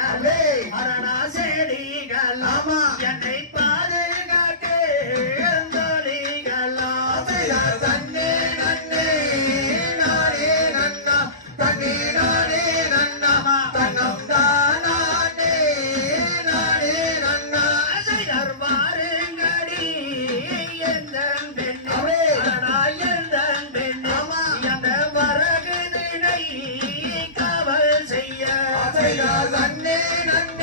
பாதுகாவே அரணா செடிகள். ஆமா. என்னை பாதுகாக்க தன்னை ನನ್ನೇ ನನ್ನ